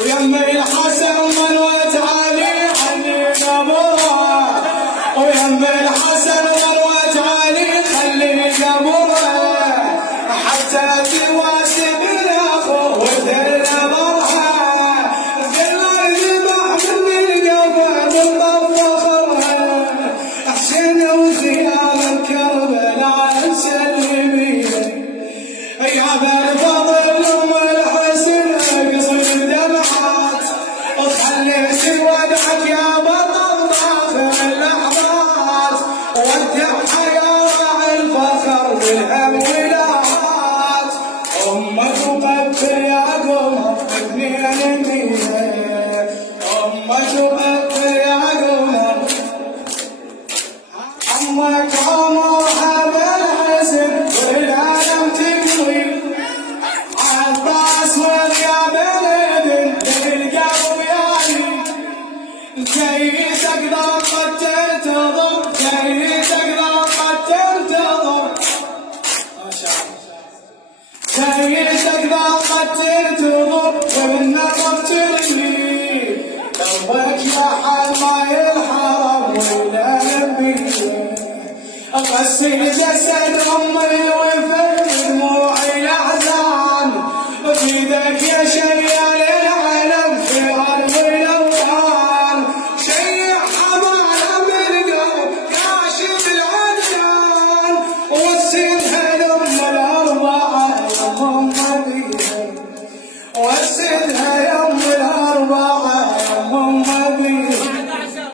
ويم الحسن مروة علي خلي قبرها، ويم الحسن مروة علي خلي قبرها، حتى تواسب الاخو وذل برها، ذل الذبح من القبر بالفخرها، حسين وخيار كربلاء مسلمين يا ذا الفضل والحسن قصر دمعات، وخليت ودعك يا بطل باخر اللحظات، ودعها يا راعي الفخر بالهم ولاهات، امك وقبل يا قمر اثنين اثنين، امك وقبل يا قمر، امك عمرها بالحزن والالم تقوي، عالراس ويا بلد بالقلب يالي، جاي تقدر قد تنتظر، جاي تقدر قد تنتظر، ما شاء الله، جاي تقدر قد تنتظر، وبالنظر تلقي قلبك يا حماي الحرم والالم بيه، غسل جسد امي